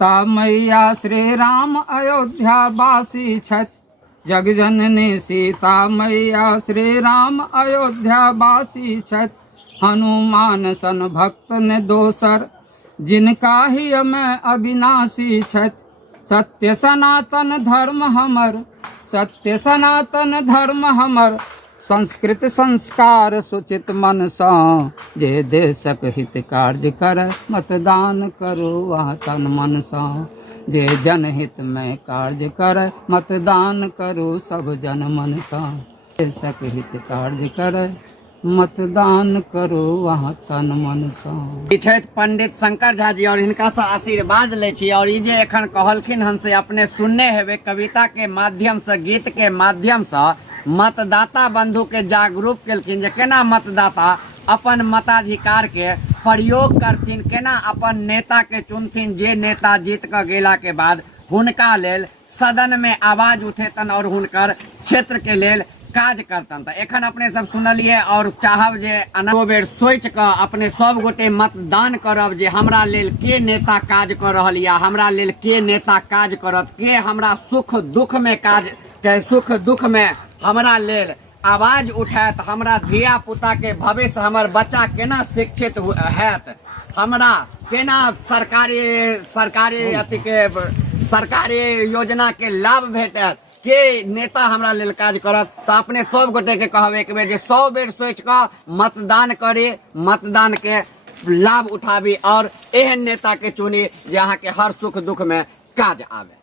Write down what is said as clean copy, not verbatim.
ता मैया श्री राम अयोध्या वासी छथि, जग जननी सीता मैया श्री राम अयोध्या वासी छथि। हनुमान सन भक्त ने दोसर, जिनका ही मैं अविनाशी छथि। सत्य सनातन धर्म हमर, सत्य सनातन धर्म हमर, संस्कृत संस्कार सुचित मन सा। जे देशक हित कार्य कर, मतदान करो वह तन मन सा। जे जनहित में कार्य कर, मतदान करो सब जन मन सा। देशक हित कार्य कर, मतदान करो वहाँ तन मन सा। पंडित शंकर झा जी और हिनका से आशीर्वाद ले छी। और जे एखन कहलखिन हन से अपने सुनने हेबे, कविता के माध्यम से, गीत के माध्यम से मतदाता बंधु के जागरूक केलखिन जे केना मतदाता अपन मताधिकार के प्रयोग करथिन, केना अपन नेता के चुनथिन, जे नेता जीत के गेला के बाद हुनका लेल सदन में आवाज उठेतन और हुनकर क्षेत्र के लेल काज करतन। तो एखन अपने सब सुनलिए और चाहब जे अनेको बेर सोच के अपने सब गोटे मतदान करब जे हमरा लेल के नेता काज कर रहल या हमरा लेल के नेता काज करत, के हमरा सुख दुख में काज के, सुख दुख में हमरा लेल आवाज उठात, हमरा धिया पुता के भविष्य, हमर बच्चा केना शिक्षित हैत, हमरा केना सरकारी अथी के सरकारी योजना के लाभ भेटत, के नेता हमरा लेल काज करत। तो अपने सब गोटे के कहब एक बेर जे 100 बेर सोच कर मतदान करे, मतदान के लाभ उठाबी और एहन नेता के चुनी जे अहाँ के हर सुख दुख में काज आवे।